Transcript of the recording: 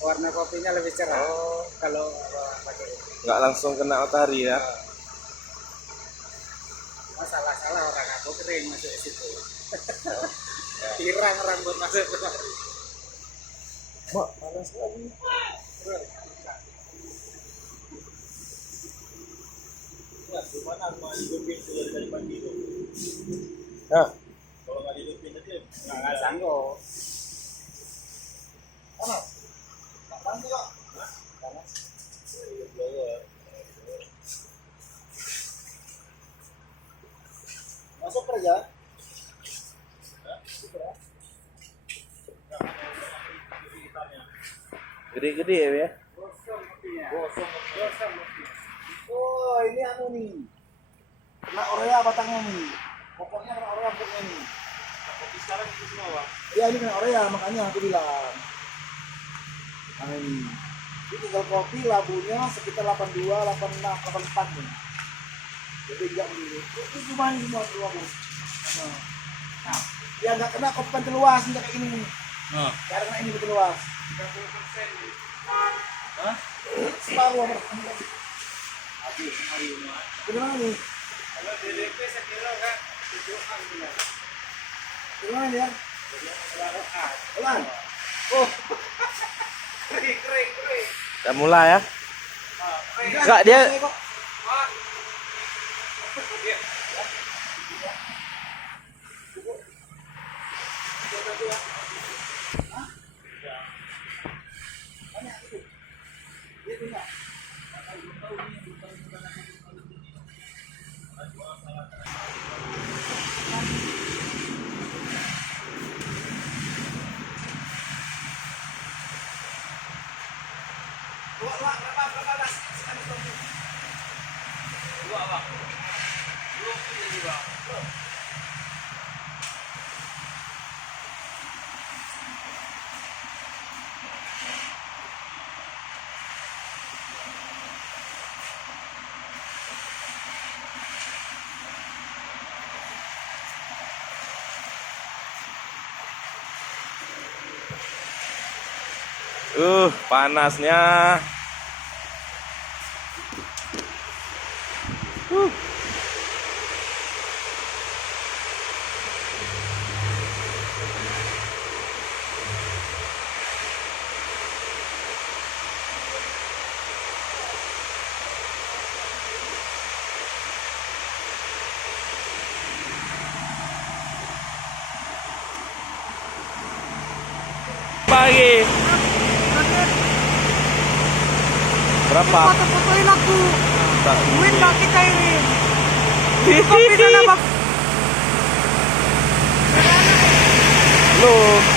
Warna kopinya lebih cerah. Oh, Kalau pakai nggak langsung kena matahari ya? salah orang aku kering masuk ke situ. Pirang rambut masuk ke situ. Mak, panas sekali. Ya, gimana mau hidupin sudah dari pagi itu? Ya, Kalau nggak hidupin tadi, Nggak sanggup. panas. Panas kok. Panas. Masuk kerja. gede-gede ya. Gosong kopinya. Gosong. Gosong kopi. Oh, ini anu nih. Kena orea batangnya nih. Pokoknya kena orea pokoknya nih. Kopi sekarang itu semua, Bang. Iya, ini kena orea, makanya aku bilang. Nah ini. Ini tinggal kopi labunya sekitar 82, 86, 84 nih. Jadi enggak dulu. Itu cuma ini semua keluar. Nah, ya nggak kena kopi pantai luas, nggak kayak ini. Oh. Karena ini betul luas. 30%. Hah? Separuh apa? Habis hari ini. Gimana nih? Kalau DDP sekilo kan 7-an bulan. Gimana ya? Selalu A. Ulang. Oh, Kering. Udah mulai ya? Kering. Enggak, dia kok. Ah. Iya. Berapa Mas? Dua, Bang. Belum ini, Bang. Panasnya. Pagi. Berapa? Foto-fotoin aku. Tak Duit bang kita ini. Kopi sana bang. Belum.